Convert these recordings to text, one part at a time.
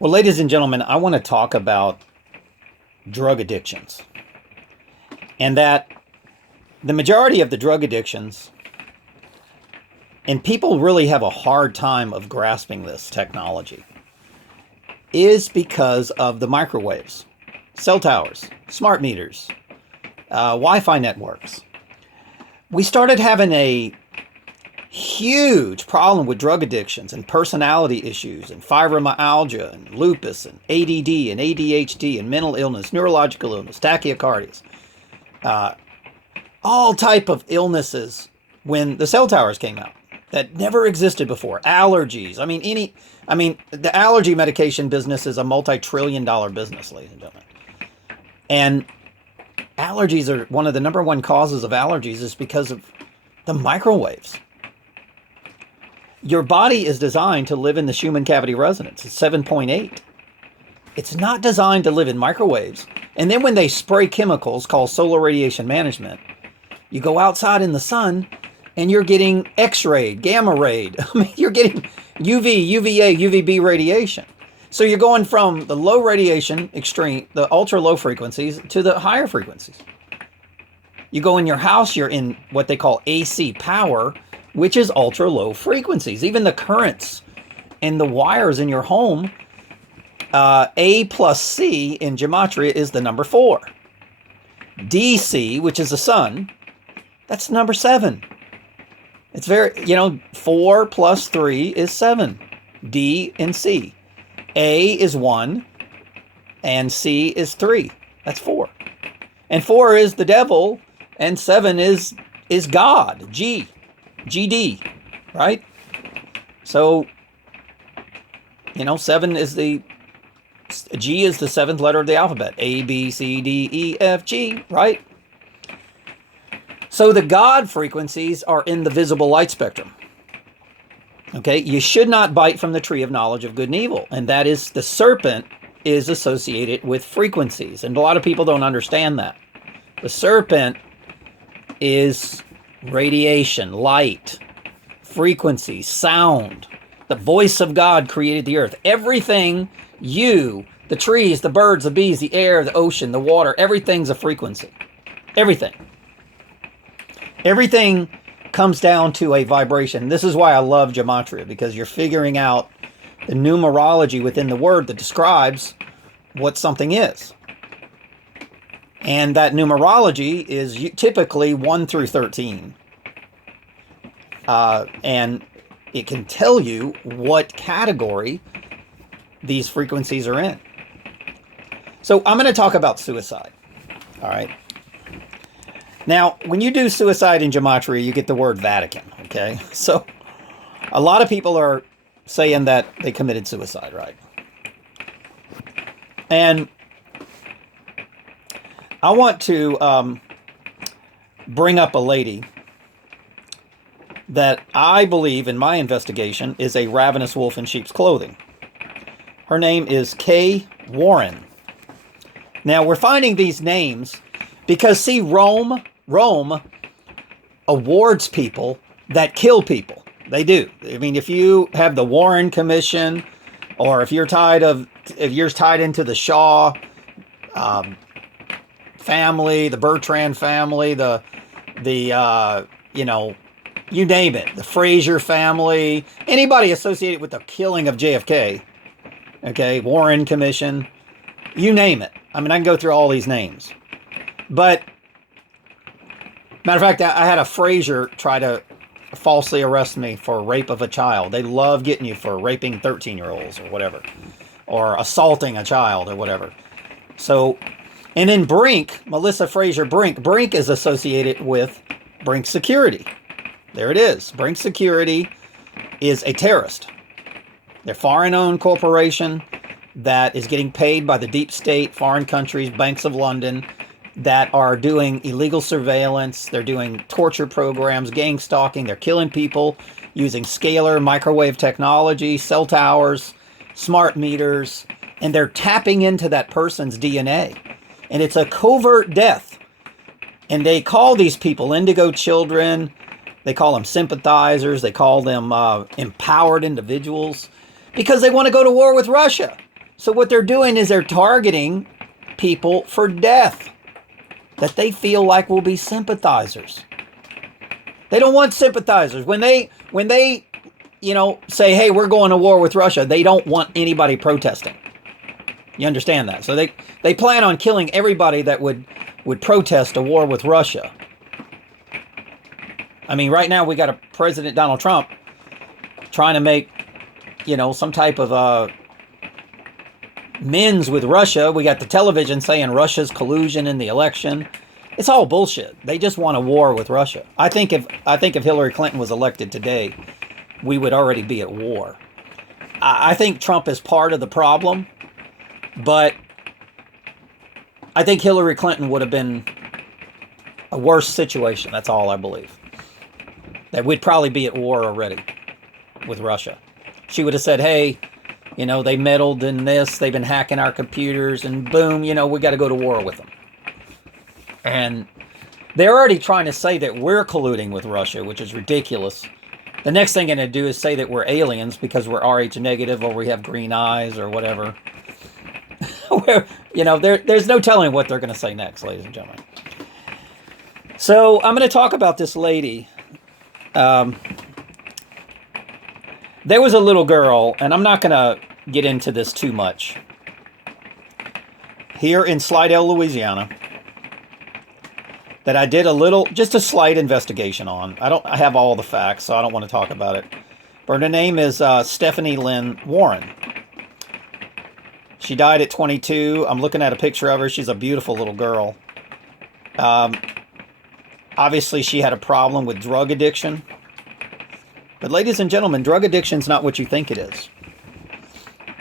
Well, ladies and gentlemen, I want to talk about drug addictions and that the majority of the drug addictions, and people really have a hard time of grasping this technology, is because of the microwaves, cell towers, smart meters, Wi-Fi networks. We started having a huge problem with drug addictions and personality issues and fibromyalgia and lupus and ADD and ADHD and mental illness, neurological illness, tachycardias, uh, all type of illnesses when the cell towers came out that never existed before. Allergies. The allergy medication business is a multi-trillion dollar business, ladies and gentlemen. And allergies are one of the number one causes of allergies is because of the microwaves. Your body is designed to live in the Schumann cavity resonance. It's 7.8. It's not designed to live in microwaves. And then when they spray chemicals called solar radiation management, you go outside in the sun and you're getting X-rayed, gamma rayed. You're getting UV, UVA, UVB radiation. So you're going from the low radiation extreme, the ultra low frequencies, to the higher frequencies. You go in your house, you're in what they call AC power, which is ultra low frequencies. Even the currents and the wires in your home, A plus C in gematria is the number 4. DC, which is the sun, that's number 7. It's 4 plus 3 is 7. D and C. A is 1 and C is 3. That's 4. And 4 is the devil and 7 is God. G. GD, right? So, 7 is G is the 7th letter of the alphabet. A, B, C, D, E, F, G, right? So the God frequencies are in the visible light spectrum. Okay, you should not bite from the tree of knowledge of good and evil. And that is, the serpent is associated with frequencies. And a lot of people don't understand that. The serpent is radiation, light, frequency, sound. The voice of God created the earth. Everything, the trees, the birds, the bees, the air, the ocean, the water, everything's a frequency. Everything. Everything comes down to a vibration. This is why I love gematria, because you're figuring out the numerology within the word that describes what something is. And that numerology is typically 1 through 13. And it can tell you what category these frequencies are in. So I'm going to talk about suicide. All right. Now, when you do suicide in gematria, you get the word Vatican. Okay. So a lot of people are saying that they committed suicide, right? And I want to bring up a lady that I believe, in my investigation, is a ravenous wolf in sheep's clothing. Her name is Kay Warren. Now, we're finding these names because, see, Rome awards people that kill people. They do. I mean, if you have the Warren Commission, or if you're tied into the Shaw family, the Bertrand family, you name it, the Fraser family, anybody associated with the killing of JFK, okay, Warren Commission, you name it. I mean, I can go through all these names. But, matter of fact, I had a Fraser try to falsely arrest me for rape of a child. They love getting you for raping 13-year-olds or whatever, or assaulting a child or whatever. So, and then Brink, Melissa Fraser Brink is associated with Brink Security. There it is. Brink Security is a terrorist. They're a foreign-owned corporation that is getting paid by the deep state, foreign countries, banks of London, that are doing illegal surveillance. They're doing torture programs, gang stalking. They're killing people using scalar microwave technology, cell towers, smart meters, and they're tapping into that person's DNA. And it's a covert death. And they call these people indigo children. They call them sympathizers. They call them empowered individuals because they want to go to war with Russia. So what they're doing is they're targeting people for death that they feel like will be sympathizers. They don't want sympathizers. When they say, hey, we're going to war with Russia, they don't want anybody protesting. You understand that? So they plan on killing everybody that would protest a war with Russia. I mean, right now we got a President Donald Trump trying to make, some type of amends with Russia. We got the television saying Russia's collusion in the election. It's all bullshit. They just want a war with Russia. I think if Hillary Clinton was elected today, we would already be at war. I think Trump is part of the problem, but I think Hillary Clinton would have been a worse situation. That's all I believe. That we'd probably be at war already with Russia. She would have said, hey, they meddled in this, they've been hacking our computers, and boom, we got to go to war with them. And they're already trying to say that we're colluding with Russia, which is ridiculous. The next thing they're going to do is say that we're aliens because we're Rh negative or we have green eyes or whatever. There's no telling what they're going to say next, ladies and gentlemen. So I'm going to talk about this lady. There was a little girl, and I'm not going to get into this too much, here in Slidell, Louisiana, that I did just a slight investigation on. I have all the facts, so I don't want to talk about it. But her name is Stephanie Lynn Warren. She died at 22. I'm looking at a picture of her. She's a beautiful little girl. Obviously, she had a problem with drug addiction. But ladies and gentlemen, drug addiction is not what you think it is.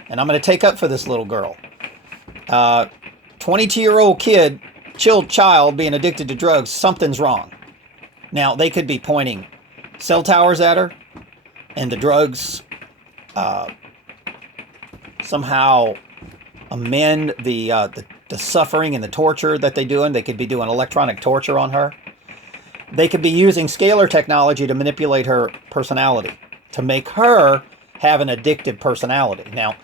And I'm going to take up for this little girl. 22-year-old child being addicted to drugs, something's wrong. Now, they could be pointing cell towers at her, and the drugs somehow amend the suffering and the torture that they do, and they could be doing electronic torture on her. They could be using scalar technology to manipulate her personality, to make her have an addictive personality. Now,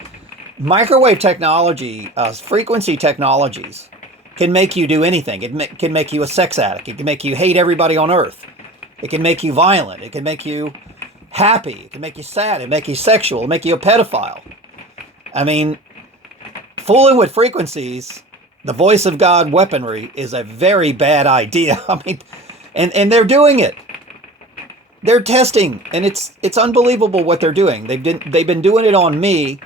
microwave technology, frequency technologies, can make you do anything. It can make you a sex addict. It can make you hate everybody on earth. It can make you violent. It can make you happy. It can make you sad. It can make you sexual. It can make you a pedophile. I mean, fooling with frequencies, the voice of God weaponry, is a very bad idea. I mean, and they're doing it. They're testing, and it's unbelievable what they're doing. They've been doing it on me.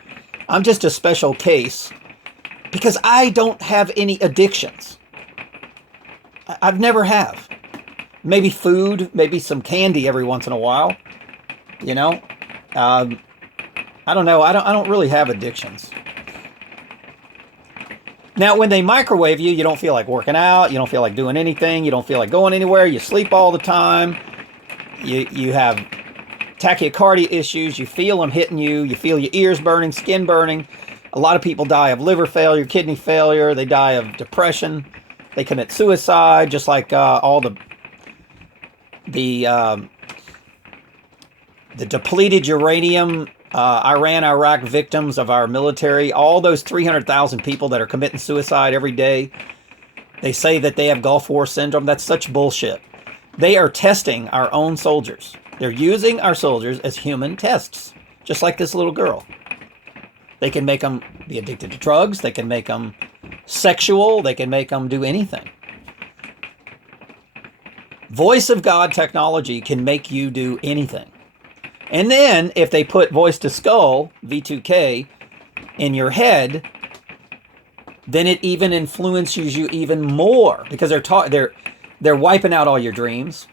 I'm just a special case because I don't have any addictions. I've never have. Maybe food, maybe some candy every once in a while. I don't know. I don't really have addictions. Now, when they microwave you, you don't feel like working out. You don't feel like doing anything. You don't feel like going anywhere. You sleep all the time. You have tachycardia issues. You feel them hitting you. You feel your ears burning, skin burning. A lot of people die of liver failure, kidney failure. They die of depression. They commit suicide, just like all the depleted uranium Iran-Iraq victims of our military, all those 300,000 people that are committing suicide every day. They say that they have Gulf War syndrome. That's such bullshit. They are testing our own soldiers. They're using our soldiers as human tests, just like this little girl. They can make them be addicted to drugs. They can make them sexual. They can make them do anything. Voice of God technology can make you do anything. And then if they put voice to skull, V2K, in your head, then it even influences you even more because they're wiping out all your dreams.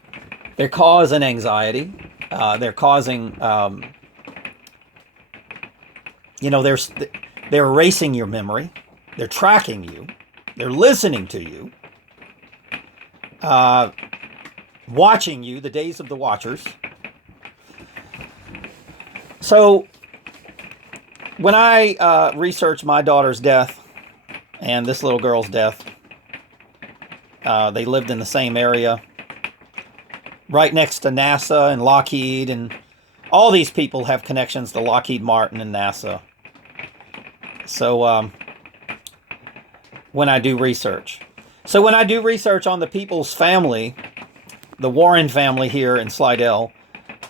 They're causing anxiety. They're causing, they're erasing your memory. They're tracking you. They're listening to you. Watching you, the days of the watchers. So, when I researched my daughter's death and this little girl's death, they lived in the same area, right next to NASA and Lockheed, and all these people have connections to Lockheed Martin and NASA. So when I do research. So when I do research on the People's family, the Warren family here in Slidell,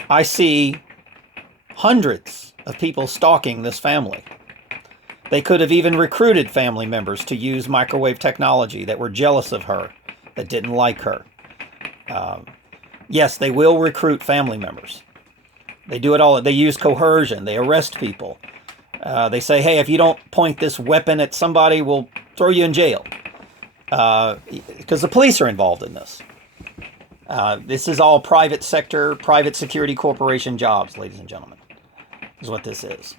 I see hundreds of people stalking this family. They could have even recruited family members to use microwave technology that were jealous of her, that didn't like her. Yes, they will recruit family members. They do it all. They use coercion. They arrest people. They say, hey, if you don't point this weapon at somebody, we'll throw you in jail. Because the police are involved in this. This is all private sector, private security corporation jobs, ladies and gentlemen, is what this is.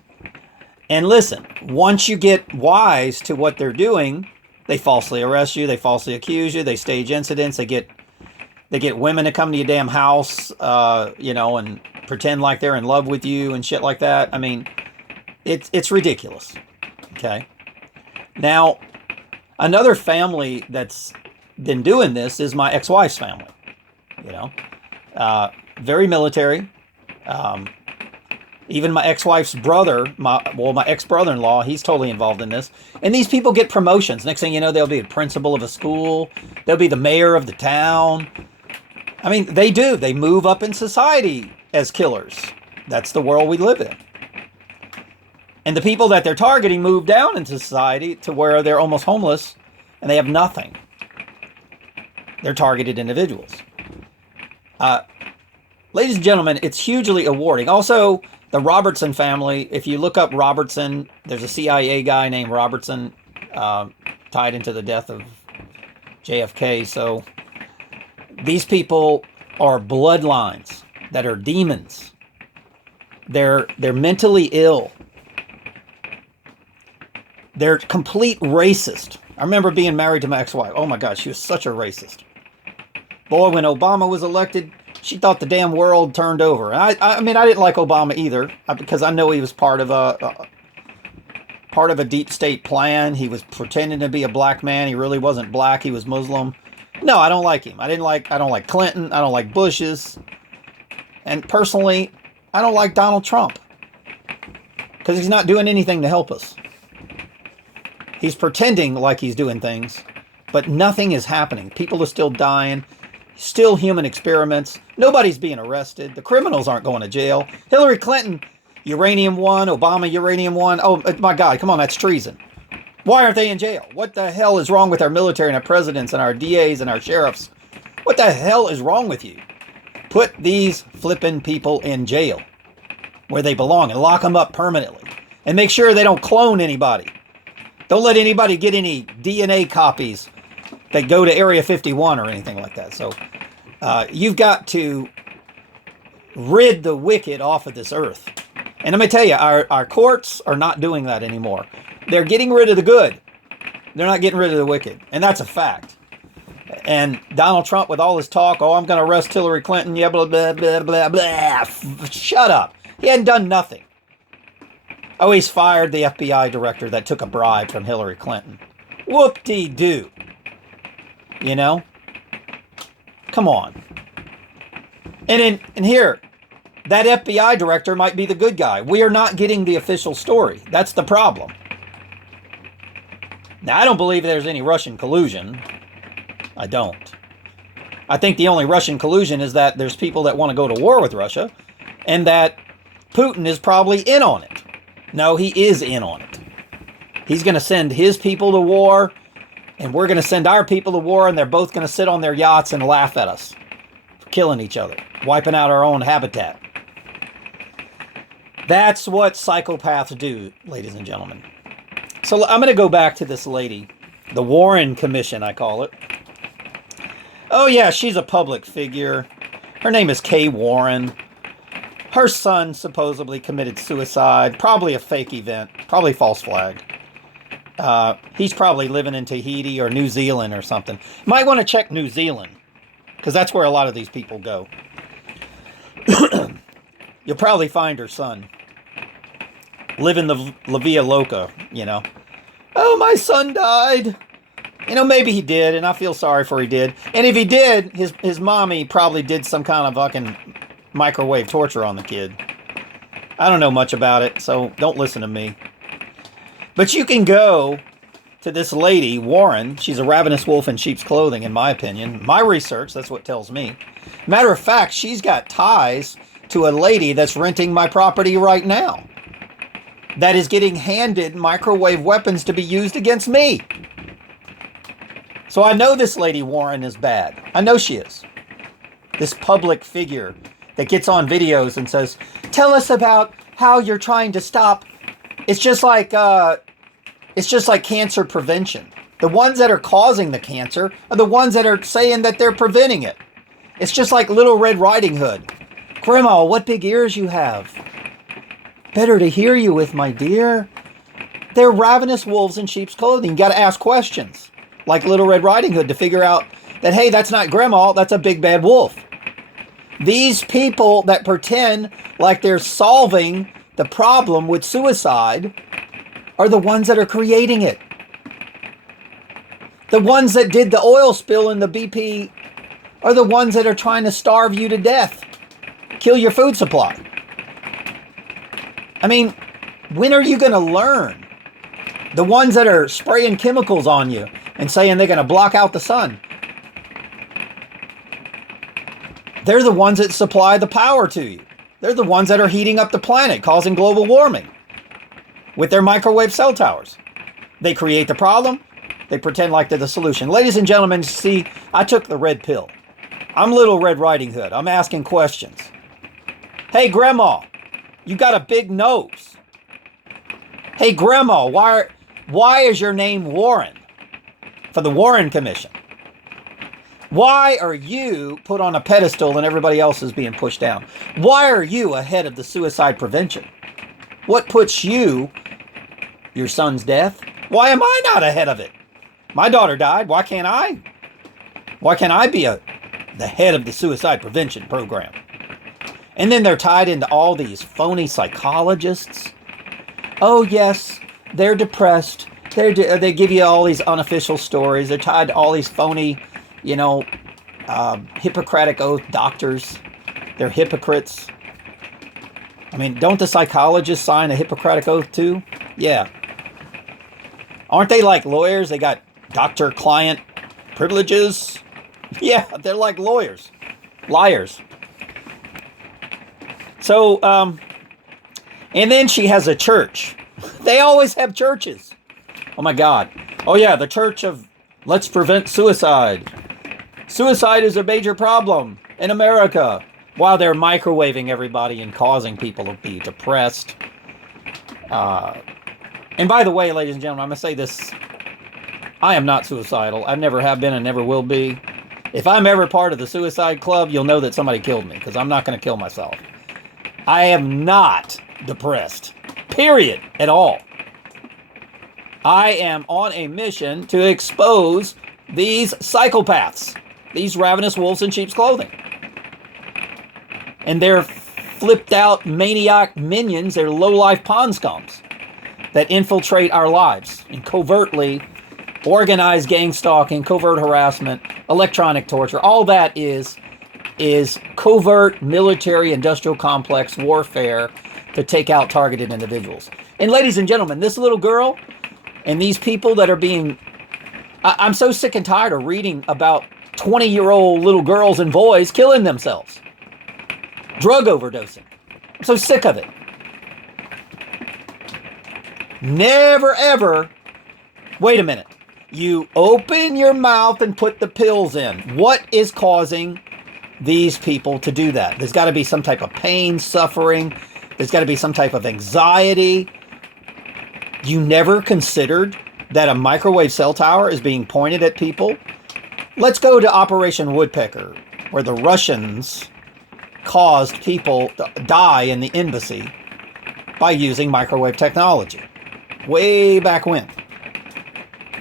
And listen, once you get wise to what they're doing, they falsely arrest you, they falsely accuse you, they stage incidents, they get women to come to your damn house, and pretend like they're in love with you and shit like that. I mean, it's ridiculous. Okay. Now, another family that's been doing this is my ex-wife's family. Very military. Even my ex-wife's brother, my ex-brother-in-law, he's totally involved in this. And these people get promotions. Next thing you know, they'll be the principal of a school. They'll be the mayor of the town. I mean, they do. They move up in society as killers. That's the world we live in. And the people that they're targeting move down into society to where they're almost homeless and they have nothing. They're targeted individuals. Ladies and gentlemen, it's hugely rewarding. Also, the Robertson family, if you look up Robertson, there's a CIA guy named Robertson tied into the death of JFK. So these people are bloodlines that are demons. They're mentally ill. They're complete racist. I remember being married to my ex-wife. Oh my God, she was such a racist. Boy, when Obama was elected, she thought the damn world turned over. And I mean, I didn't like Obama either because I know he was part of a deep state plan. He was pretending to be a black man. He really wasn't black. He was Muslim. No, I don't like him. I don't like Clinton. I don't like Bush's. And personally, I don't like Donald Trump because he's not doing anything to help us. He's pretending like he's doing things, but nothing is happening. People are still dying. Still human experiments. Nobody's being arrested. The criminals aren't going to jail. Hillary Clinton, uranium one. Obama, uranium one. Oh my God, come on, that's treason. Why aren't they in jail? What the hell is wrong with our military and our presidents and our DAs and our sheriffs? What the hell is wrong with you? Put these flippin' people in jail where they belong and lock them up permanently. And make sure they don't clone anybody. Don't let anybody get any DNA copies that go to Area 51 or anything like that. So you've got to rid the wicked off of this earth. And I'm going to tell you, our courts are not doing that anymore. They're getting rid of the good. They're not getting rid of the wicked. And that's a fact. And Donald Trump, with all his talk, oh, I'm going to arrest Hillary Clinton, yeah, blah, blah, blah, blah, blah. Shut up. He hadn't done nothing. Oh, he's fired the FBI director that took a bribe from Hillary Clinton. Whoop-de-doo. You know? Come on. And here, that FBI director might be the good guy. We are not getting the official story. That's the problem. Now, I don't believe there's any Russian collusion. I don't. I think the only Russian collusion is that there's people that want to go to war with Russia and that Putin is probably in on it. No, he is in on it. He's going to send his people to war, and we're going to send our people to war, and they're both going to sit on their yachts and laugh at us for killing each other, wiping out our own habitat. That's what psychopaths do, ladies and gentlemen. So I'm going to go back to this lady, the Warren Commission, I call it. Oh, yeah, she's a public figure. Her name is Kay Warren. Her son supposedly committed suicide. Probably a fake event. Probably false flag. He's probably living in Tahiti or New Zealand or something. Might want to check New Zealand, because that's where a lot of these people go. You'll probably find her son living the La Via Loca, you know. Oh, my son died. You know, maybe he did, and I feel sorry for he did. And if he did, his mommy probably did some kind of fucking microwave torture on the kid. I don't know much about it, so don't listen to me. But you can go to this lady, Warren. She's a ravenous wolf in sheep's clothing, in my opinion. My research, that's what tells me. Matter of fact, she's got ties to a lady that's renting my property right now that is getting handed microwave weapons to be used against me. So I know this lady Warren is bad. I know she is. This public figure that gets on videos and says, tell us about how you're trying to stop. It's just like cancer prevention. The ones that are causing the cancer are the ones that are saying that they're preventing it. It's just like Little Red Riding Hood. Grandma, what big ears you have. Better to hear you with, my dear. They're ravenous wolves in sheep's clothing. You got to ask questions, like Little Red Riding Hood, to figure out that, hey, that's not grandma, that's a big bad wolf. These people that pretend like they're solving the problem with suicide are the ones that are creating it. The ones that did the oil spill in the BP are the ones that are trying to starve you to death, kill your food supply. I mean, when are you going to learn? The ones that are spraying chemicals on you and saying they're going to block out the sun, they're the ones that supply the power to you. They're the ones that are heating up the planet, causing global warming with their microwave cell towers. They create the problem. They pretend like they're the solution. Ladies and gentlemen, see, I took the red pill. I'm Little Red Riding Hood. I'm asking questions. Hey, Grandma, you got a big nose. Hey, Grandma, why is your name Warren for the Warren Commission? Why are you put on a pedestal and everybody else is being pushed down? Why are you ahead of the suicide prevention? What puts you, your son's death? Why am I not ahead of it? My daughter died. Why can't I? Why can't I be the head of the suicide prevention program? And then they're tied into all these phony psychologists. Oh, yes, they're depressed. They give you all these unofficial stories. They're tied to all these phony, Hippocratic Oath doctors. They're hypocrites. I mean, don't the psychologists sign a Hippocratic Oath too? Yeah. Aren't they like lawyers? They got doctor-client privileges. Yeah, they're like lawyers. Liars. So, and then she has a church. They always have churches. Oh my God. Oh yeah, the church of Let's Prevent Suicide. Suicide is a major problem in America, while they're microwaving everybody and causing people to be depressed. And by the way, ladies and gentlemen, I'm going to say this. I am not suicidal. I never have been and never will be. If I'm ever part of the suicide club, you'll know that somebody killed me, because I'm not going to kill myself. I am not depressed. Period. At all. I am on a mission to expose these psychopaths. These ravenous wolves in sheep's clothing. And their flipped out maniac minions, they're low-life pond scums that infiltrate our lives and covertly organize gang stalking, covert harassment, electronic torture. All that is covert military industrial complex warfare to take out targeted individuals. And ladies and gentlemen, this little girl and these people that are being... I'm so sick and tired of reading about 20-year-old little girls and boys killing themselves. Drug overdosing. I'm so sick of it. Never ever... Wait a minute. You open your mouth and put the pills in. What is causing these people to do that? There's got to be some type of pain, suffering. There's got to be some type of anxiety. You never considered that a microwave cell tower is being pointed at people? Let's go to Operation Woodpecker, where the Russians caused people to die in the embassy by using microwave technology. Way back when.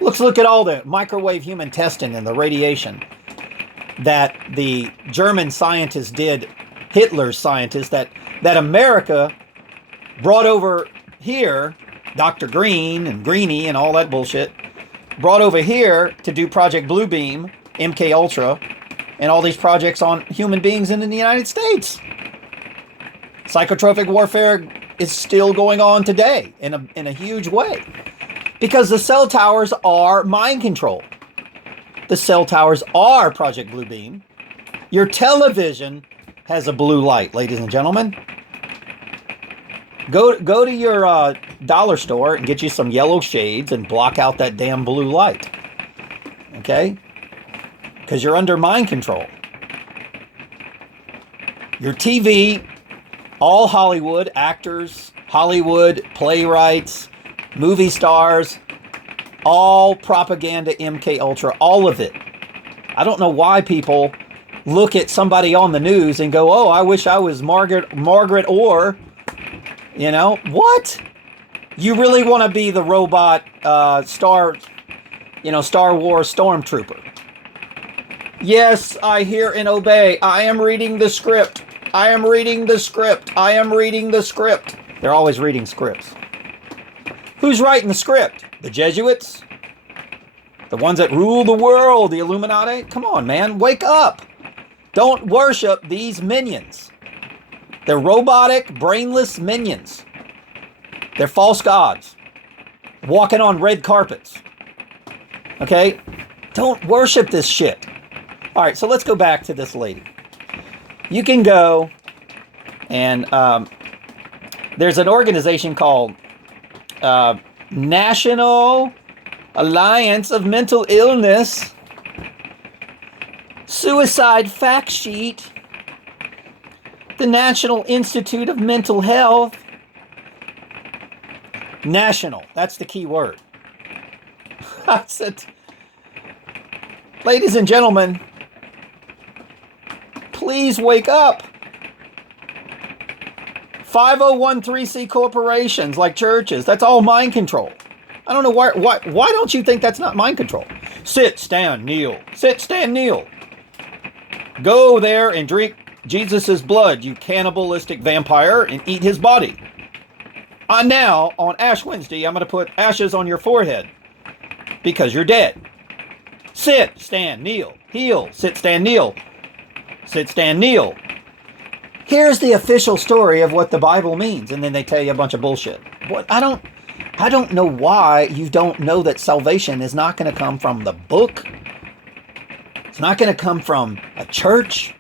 Let's look at all the microwave human testing and the radiation that the German scientists did, Hitler's scientists, that America brought over here, Dr. Green and Greenie and all that bullshit, brought over here to do Project Bluebeam, MK Ultra, and all these projects on human beings in the United States. Psychotropic warfare is still going on today in a huge way. Because the cell towers are mind control. The cell towers are Project Bluebeam. Your television has a blue light, ladies and gentlemen. Go to your dollar store and get you some yellow shades and block out that damn blue light. Okay? Because you're under mind control. Your TV, all Hollywood actors, Hollywood playwrights, movie stars, all propaganda, MK Ultra, all of it. I don't know why people look at somebody on the news and go, "Oh, I wish I was Margaret Orr." You know what? You really want to be the robot Star Wars stormtrooper? Yes, I hear and obey. I am reading the script. I am reading the script. I am reading the script. They're always reading scripts. Who's writing the script? The Jesuits? The ones that rule the world? The Illuminati? Come on, man. Wake up. Don't worship these minions. They're robotic, brainless minions. They're false gods. Walking on red carpets. Okay? Don't worship this shit. All right, so let's go back to this lady. You can go and there's an organization called National Alliance of Mental Illness, Suicide Fact Sheet, the National Institute of Mental Health. National, that's the key word. I said, ladies and gentlemen, please wake up. 5013C corporations like churches, that's all mind control. I don't know why don't you think that's not mind control? Sit, stand, kneel. Sit, stand, kneel. Go there and drink Jesus' blood, you cannibalistic vampire, and eat his body. Now, on Ash Wednesday, I'm going to put ashes on your forehead because you're dead. Sit, stand, kneel. Heel, sit, stand, kneel. Sit, stand, kneel. Here's the official story of what the Bible means, and then they tell you a bunch of bullshit. What I don't know why you don't know that salvation is not going to come from the book. It's not going to come from a church.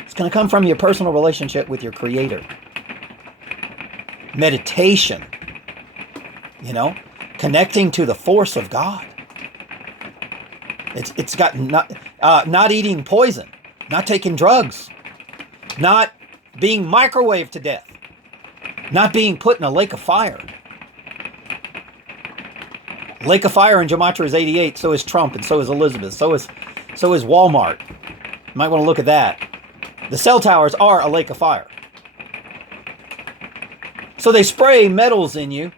It's going to come from your personal relationship with your Creator. Meditation. Connecting to the force of God. It's got not eating poison, not taking drugs, not being microwaved to death, not being put in a lake of fire. Lake of fire in Gematria is 88. So is Trump, and so is Elizabeth. So is Walmart. You might want to look at that. The cell towers are a lake of fire. So they spray metals on you.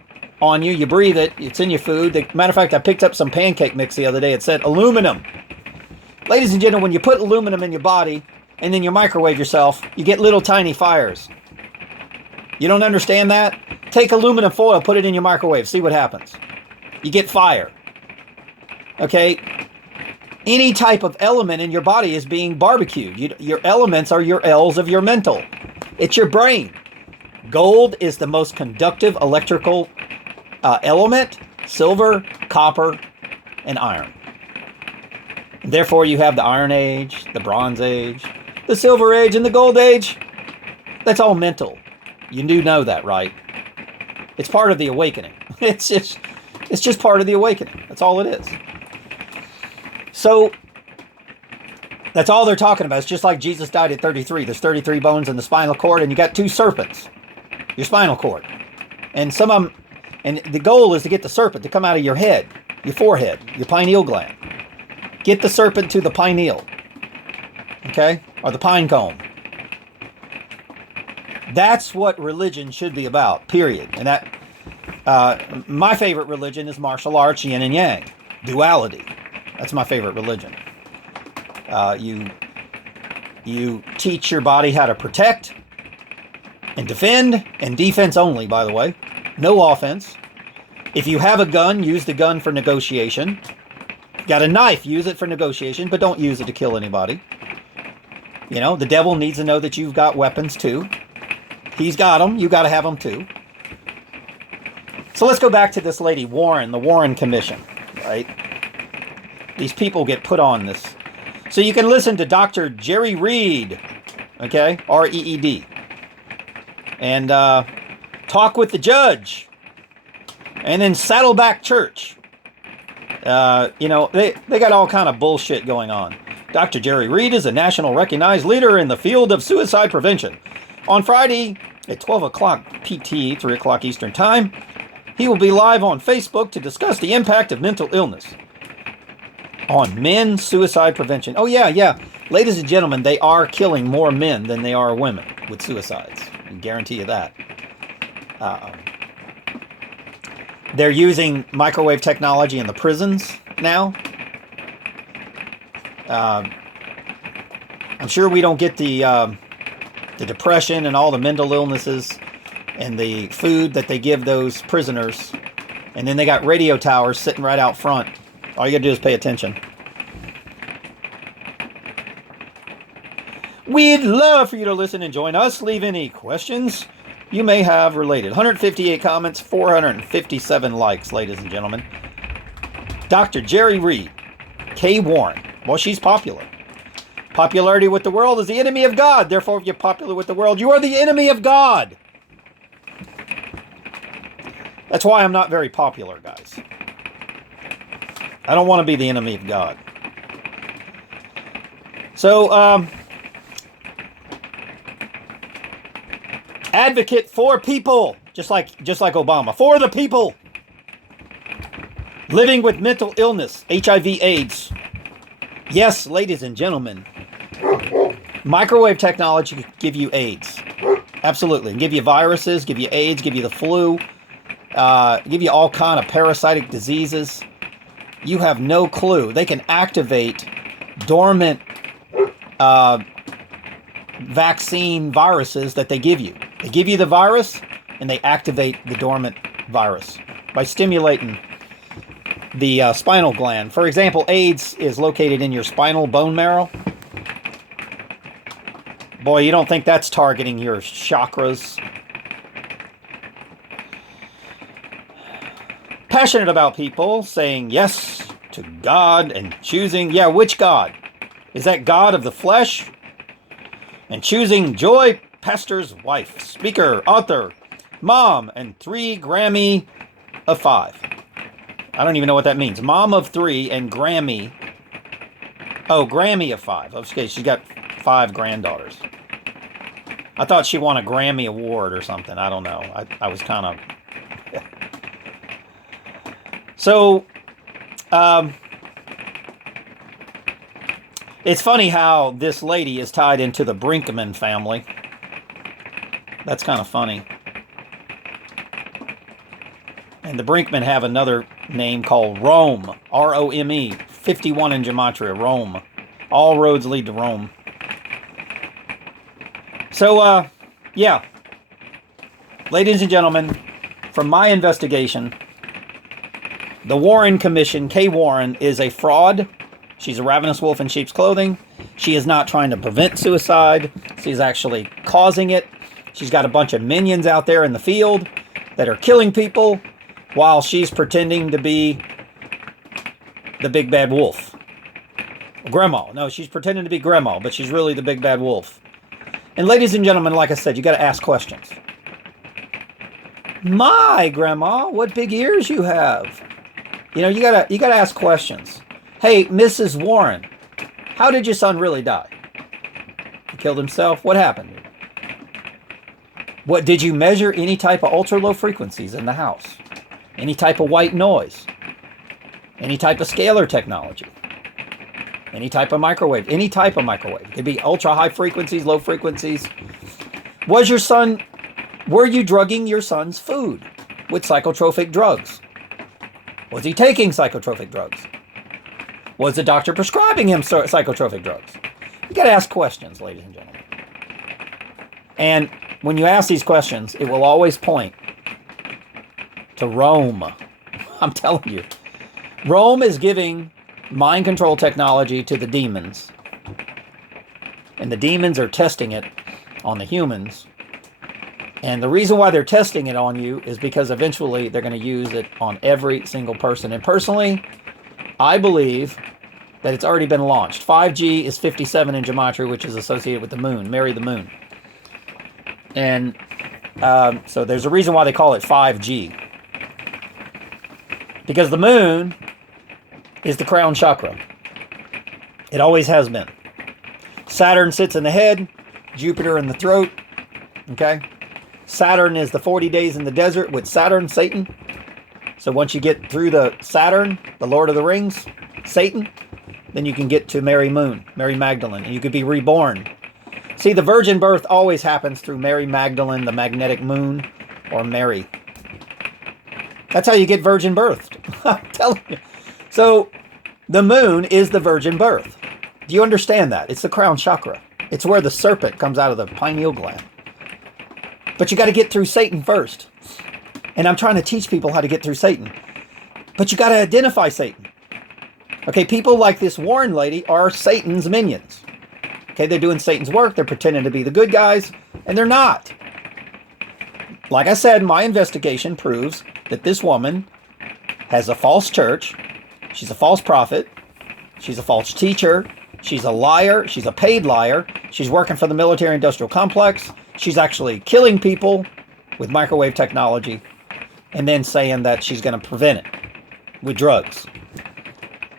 You breathe it. It's in your food. Matter of fact, I picked up some pancake mix the other day. It said aluminum. Ladies and gentlemen, when you put aluminum in your body and then you microwave yourself, you get little tiny fires. You don't understand that? Take aluminum foil, put it in your microwave, see what happens. You get fire. Okay? Any type of element in your body is being barbecued. Your elements are your L's of your mental. It's your brain. Gold is the most conductive electrical element. Silver, copper, and iron. Therefore, you have the Iron Age, the Bronze Age, the Silver Age, and the Gold Age. That's all mental. You do know that, right? It's part of the awakening. It's just part of the awakening. That's all it is. So, that's all they're talking about. It's just like Jesus died at 33. There's 33 bones in the spinal cord, and you got 2 serpents. Your spinal cord. And some of them, and the goal is to get the serpent to come out of your head, your forehead, your pineal gland. Get the serpent to the pineal. Okay? Or the pine cone. That's what religion should be about, period. And that, my favorite religion is martial arts, yin and yang. Duality. That's my favorite religion. You teach your body how to protect and defend, and defense only, by the way. No offense. If you have a gun, use the gun for negotiation. Got a knife, use it for negotiation, but don't use it to kill anybody. The devil needs to know that you've got weapons too. He's got them, you got to have them too. So let's go back to this lady, Warren, the Warren Commission, right? These people get put on this. So you can listen to Dr. Jerry Reed, okay, R-E-E-D, and talk with the judge, and then Saddleback Church. You know, they got all kind of bullshit going on. Dr. Jerry Reed is a national recognized leader in the field of suicide prevention. On Friday at 12 o'clock PT, 3 o'clock Eastern Time, he will be live on Facebook to discuss the impact of mental illness on men's suicide prevention. Oh, yeah. Ladies and gentlemen, they are killing more men than they are women with suicides. I can guarantee you that. They're using microwave technology in the prisons now. I'm sure we don't get the depression and all the mental illnesses and the food that they give those prisoners. And then they got radio towers sitting right out front. All you gotta do is pay attention. We'd love for you to listen and join us. Leave any questions you may have related. 158 comments, 457 likes, ladies and gentlemen. Dr. Jerry Reed, K. Warren. Well, she's popular. Popularity with the world is the enemy of God. Therefore, if you're popular with the world, you are the enemy of God. That's why I'm not very popular, guys. I don't want to be the enemy of God. So, advocate for people, just like Obama, for the people living with mental illness, HIV/AIDS. Yes, ladies and gentlemen, microwave technology can give you AIDS. Absolutely. Give you viruses, give you AIDS, give you the flu, give you all kind of parasitic diseases. You have no clue. They can activate dormant vaccine viruses that they give you. They give you the virus, and they activate the dormant virus by stimulating the spinal gland. For example, AIDS is located in your spinal bone marrow. Boy, you don't think that's targeting your chakras. Passionate about people saying yes to God and choosing, which God? Is that God of the flesh? And choosing joy, pastor's wife, speaker, author, mom, and 3 Grammy of 5. I don't even know what that means. Mom of 3 and Grammy. Oh, Grammy of 5. Okay, she's got 5 granddaughters. I thought she won a Grammy award or something. I don't know. I was kind of... So, it's funny how this lady is tied into the Brinkman family. That's kind of funny. And the Brinkmen have another name called Rome. R-O-M-E. 51 in Gematria. Rome. All roads lead to Rome. So, ladies and gentlemen, from my investigation, the Warren Commission, K. Warren, is a fraud. She's a ravenous wolf in sheep's clothing. She is not trying to prevent suicide. She's actually causing it. She's got a bunch of minions out there in the field that are killing people while she's pretending to be the big bad wolf. Grandma. No, she's pretending to be grandma, but she's really the big bad wolf. And ladies and gentlemen, like I said, you got to ask questions. My grandma, what big ears you have. You know, you gotta ask questions. Hey, Mrs. Warren, how did your son really die? He killed himself? What happened? What, did you measure any type of ultra low frequencies in the house? Any type of white noise? Any type of scalar technology? Any type of microwave? Any type of microwave. It could be ultra high frequencies, low frequencies. Were you drugging your son's food with psychotropic drugs? Was he taking psychotropic drugs? Was the doctor prescribing him psychotropic drugs? You got to ask questions, ladies and gentlemen. And when you ask these questions, it will always point to Rome. I'm telling you. Rome is giving mind control technology to the demons. And the demons are testing it on the humans. And the reason why they're testing it on you is because eventually they're going to use it on every single person. And personally, I believe that it's already been launched. 5G is 57 in gematria, which is associated with the moon, Mary the moon. And so there's a reason why they call it 5G. Because the moon is the crown chakra. It always has been. Saturn sits in the head, Jupiter in the throat. Okay? Saturn is the 40 days in the desert with Saturn, Satan. So once you get through the Saturn, the Lord of the Rings, Satan, then you can get to Mary Moon, Mary Magdalene, and you could be reborn. See, the virgin birth always happens through Mary Magdalene, the magnetic moon, or Mary. That's how you get virgin birthed. I'm telling you. So the moon is the virgin birth. Do you understand that? It's the crown chakra. It's where the serpent comes out of the pineal gland. But you got to get through Satan first. And I'm trying to teach people how to get through Satan. But you got to identify Satan. Okay, people like this Warren lady are Satan's minions. Okay, they're doing Satan's work. They're pretending to be the good guys, and they're not. Like I said, my investigation proves that this woman has a false church. She's a false prophet. She's a false teacher. She's a liar. She's a paid liar. She's working for the military-industrial complex. She's actually killing people with microwave technology and then saying that she's going to prevent it with drugs.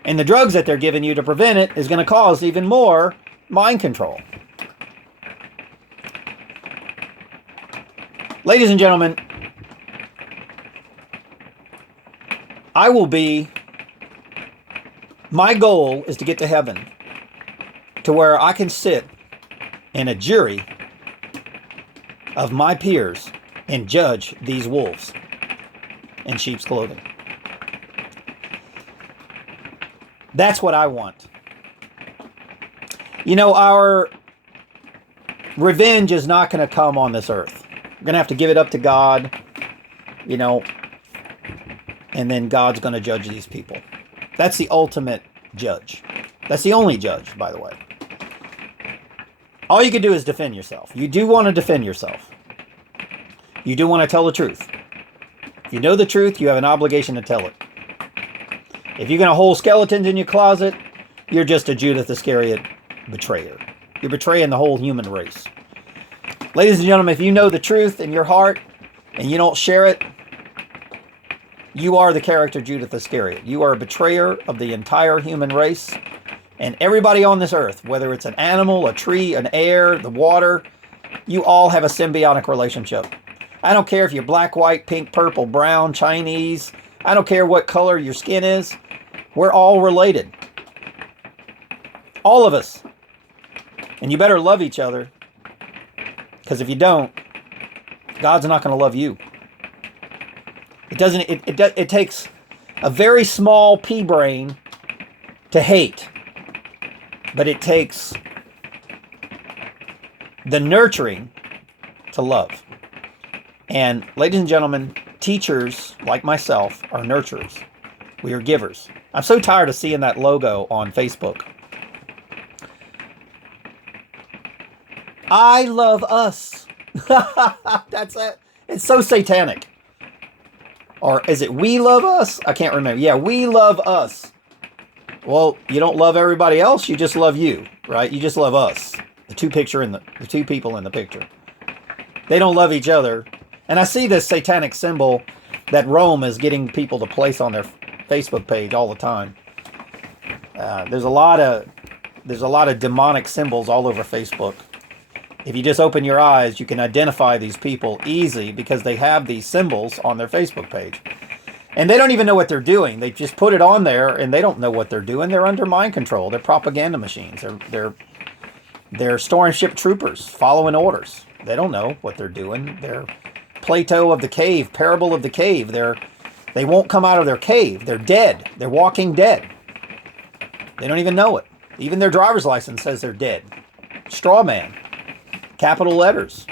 And the drugs that they're giving you to prevent it is going to cause even more mind control. Ladies and gentlemen, my goal is to get to heaven, to where I can sit in a jury of my peers and judge these wolves in sheep's clothing. That's what I want. You know, our revenge is not going to come on this earth. We're going to have to give it up to God, you know, and then God's going to judge these people. That's the ultimate judge. That's the only judge, by the way. All you can do is defend yourself. You do want to defend yourself. You do want to tell the truth. If you know the truth, you have an obligation to tell it. If you're going to hold skeletons in your closet, you're just a Judas Iscariot betrayer. You're betraying the whole human race. Ladies and gentlemen, if you know the truth in your heart and you don't share it, you are the character Judas Iscariot. You are a betrayer of the entire human race and everybody on this earth, whether it's an animal, a tree, an air, the water, you all have a symbiotic relationship. I don't care if you're black, white, pink, purple, brown, Chinese. I don't care what color your skin is. We're all related. All of us. And you better love each other. Because if you don't, God's not going to love you. It takes a very small pea brain to hate. But it takes the nurturing to love. And ladies and gentlemen, teachers like myself are nurturers. We are givers. I'm so tired of seeing that logo on Facebook. I love us. That's it. It's so satanic. Or is it we love us? I can't remember. Yeah, we love us. Well, you don't love everybody else. You just love you, right? You just love us. The two people in the picture. They don't love each other. And I see this satanic symbol that Rome is getting people to place on their Facebook page all the time. There's a lot of demonic symbols all over Facebook. If you just open your eyes, you can identify these people easy because they have these symbols on their Facebook page. And they don't even know what they're doing. They just put it on there and they don't know what they're doing. They're under mind control. They're propaganda machines. They're stormship troopers following orders. They don't know what they're doing. They're Plato of the cave, parable of the cave. They won't come out of their cave. They're dead. They're walking dead. They don't even know it. Even their driver's license says they're dead. Straw man. Capital letters.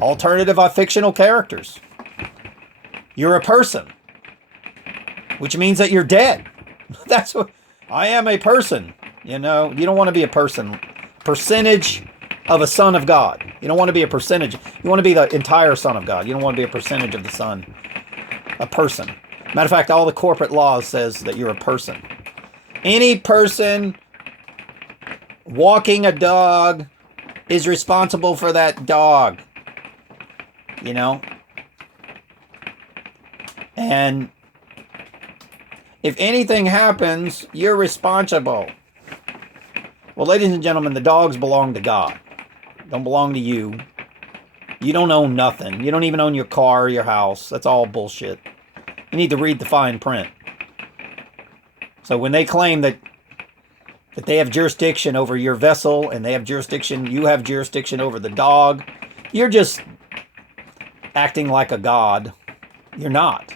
Alternative fictional characters. You're a person. Which means that you're dead. That's what I am, a person. You know, you don't want to be a person. Percentage of a son of God. You don't want to be a percentage. You want to be the entire son of God. You don't want to be a percentage of the son. A person. Matter of fact, all the corporate laws says that you're a person. Any person walking a dog is responsible for that dog. You know? And if anything happens, you're responsible. Well, ladies and gentlemen, the dogs belong to God. Don't belong to you. You don't own nothing. You don't even own your car or your house. That's all bullshit. You need to read the fine print. So when they claim that they have jurisdiction over your vessel and they have jurisdiction, you have jurisdiction over the dog, you're just acting like a god. You're not.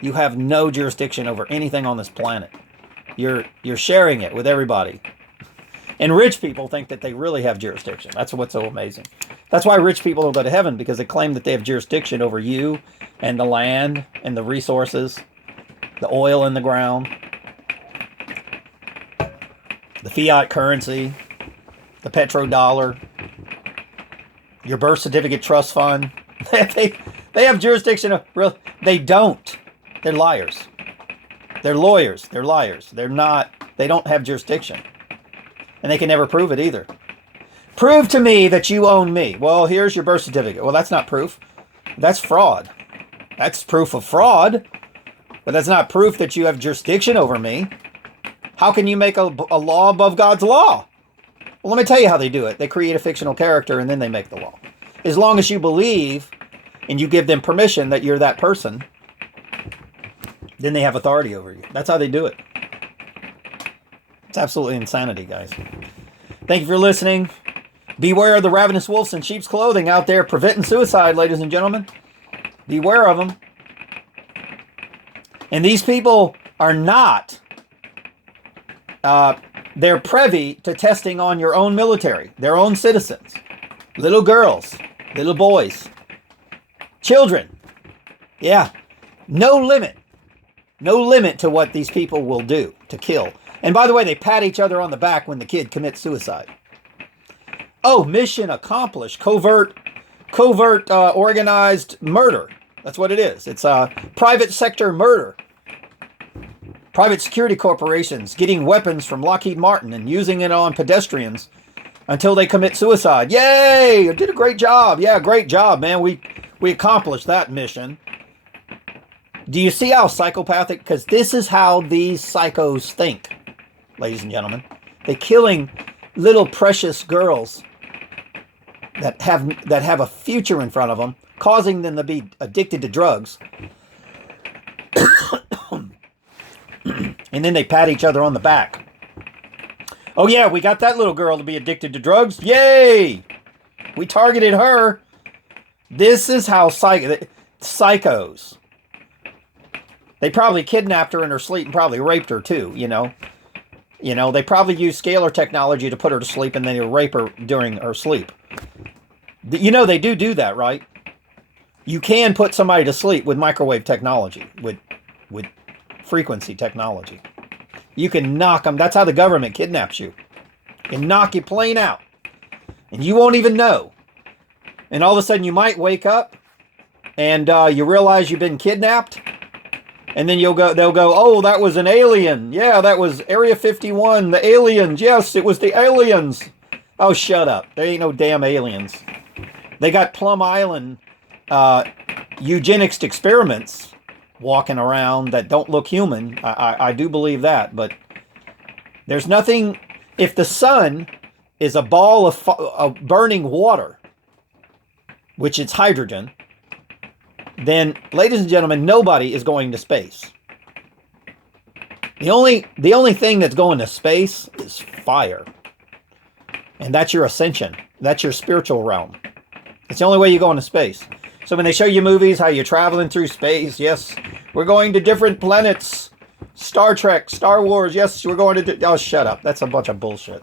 You have no jurisdiction over anything on this planet. You're sharing it with everybody. And rich people think that they really have jurisdiction. That's what's so amazing. That's why rich people don't go to heaven, because they claim that they have jurisdiction over you and the land and the resources, the oil in the ground, the fiat currency, the petrodollar, your birth certificate trust fund. They have jurisdiction. They don't. They're liars. They're lawyers. They're liars. They don't have jurisdiction. And they can never prove it either. Prove to me that you own me. Well, here's your birth certificate. Well, that's not proof. That's fraud. That's proof of fraud. But that's not proof that you have jurisdiction over me. How can you make a law above God's law? Well, let me tell you how they do it. They create a fictional character and then they make the law. As long as you believe and you give them permission that you're that person, then they have authority over you. That's how they do it. It's absolutely insanity, guys. Thank you for listening. Beware of the ravenous wolves in sheep's clothing out there preventing suicide, ladies and gentlemen. Beware of them. And these people are not, they're privy to testing on your own military, their own citizens, little girls, little boys, children. Yeah, no limit to what these people will do to kill. And by the way, they pat each other on the back when the kid commits suicide. Oh, mission accomplished. Covert, organized murder. That's what it is. It's a private sector murder. Private security corporations getting weapons from Lockheed Martin and using it on pedestrians until they commit suicide. Yay! You did a great job. Yeah, great job, man. We accomplished that mission. Do you see how psychopathic? Because this is how these psychos think, ladies and gentlemen. They're killing little precious girls that have a future in front of them, causing them to be addicted to drugs. And then they pat each other on the back. Oh yeah, we got that little girl to be addicted to drugs. Yay! We targeted her. This is how psychos. They probably kidnapped her in her sleep and probably raped her too, you know. They probably used scalar technology to put her to sleep and then they rape her during her sleep. You know they do that, right? You can put somebody to sleep with microwave technology, with frequency technology. You can knock them. That's how the government kidnaps you. And knock you plain out. And you won't even know. And all of a sudden you might wake up and you realize you've been kidnapped. And then they'll go, oh, that was an alien. Yeah, that was Area 51, the aliens. Yes, it was the aliens. Oh, shut up. There ain't no damn aliens. They got Plum Island eugenics experiments walking around that don't look human. I do believe that, but there's nothing. If the sun is a ball of burning water, which is hydrogen, then, ladies and gentlemen, nobody is going to space. The only thing that's going to space is fire. And that's your ascension. That's your spiritual realm. It's the only way you go into space. So when they show you movies, how you're traveling through space, yes, we're going to different planets. Star Trek, Star Wars, yes, we're going to oh, shut up. That's a bunch of bullshit.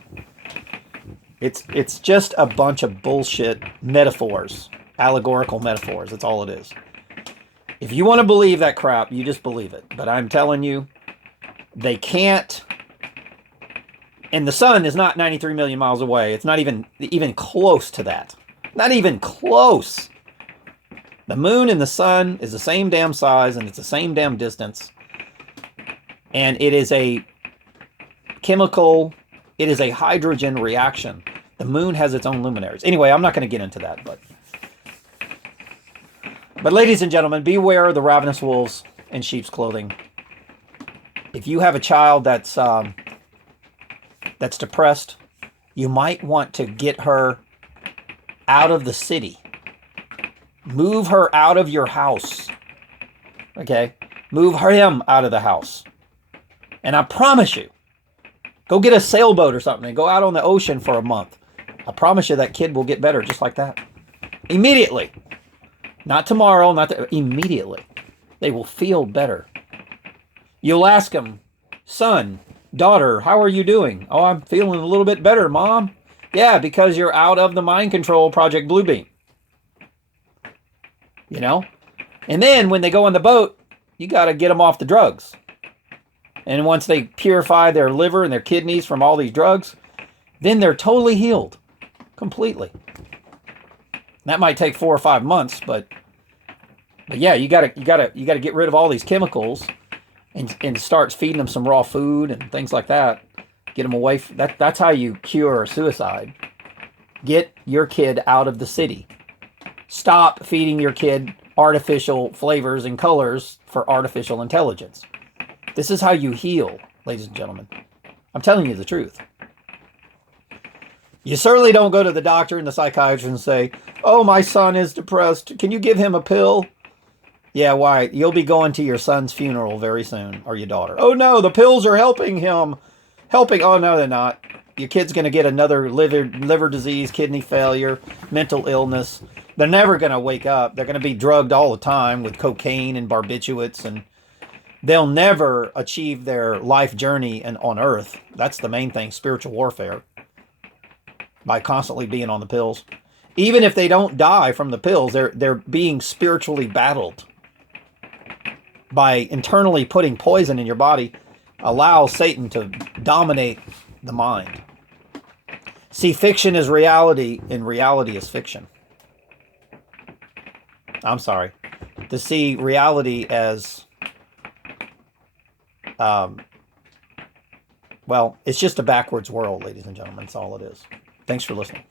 It's just a bunch of bullshit metaphors. Allegorical metaphors. That's all it is. If you want to believe that crap, you just believe it. But I'm telling you, they can't And the sun is not 93 million miles away. It's not even close to that. Not even close. The moon and the sun is the same damn size, and it's the same damn distance. And it is a chemical, it is a hydrogen reaction. The moon has its own luminaries. Anyway, I'm not going to get into that, but ladies and gentlemen, beware the ravenous wolves in sheep's clothing. If you have a child that's depressed, you might want to get her out of the city. Move her out of your house. Okay? Move him out of the house. And I promise you, go get a sailboat or something and go out on the ocean for a month. I promise you that kid will get better just like that. Immediately. Not tomorrow, immediately. They will feel better. You'll ask them, son, daughter, how are you doing? Oh, I'm feeling a little bit better, Mom. Yeah, because you're out of the mind control Project Bluebeam. You know? And then when they go on the boat, you got to get them off the drugs. And once they purify their liver and their kidneys from all these drugs, then they're totally healed. Completely. That might take 4 or 5 months, but yeah, you gotta get rid of all these chemicals and start feeding them some raw food and things like that. Get them away from that. That's how you cure suicide. Get your kid out of the city. Stop feeding your kid artificial flavors and colors for artificial intelligence. This is how you heal, ladies and gentlemen. I'm telling you the truth. You certainly don't go to the doctor and the psychiatrist and say, oh, my son is depressed. Can you give him a pill? Yeah, why? You'll be going to your son's funeral very soon, or your daughter. Oh, no, the pills are helping him. Oh, no, they're not. Your kid's going to get another liver disease, kidney failure, mental illness. They're never going to wake up. They're going to be drugged all the time with cocaine and barbiturates, and they'll never achieve their life journey on earth. That's the main thing, spiritual warfare. By constantly being on the pills. Even if they don't die from the pills, they're being spiritually battled. By internally putting poison in your body, allow Satan to dominate the mind. See, fiction is reality, and reality is fiction. I'm sorry. To see reality as, well, it's just a backwards world, ladies and gentlemen. That's all it is. Thanks for listening.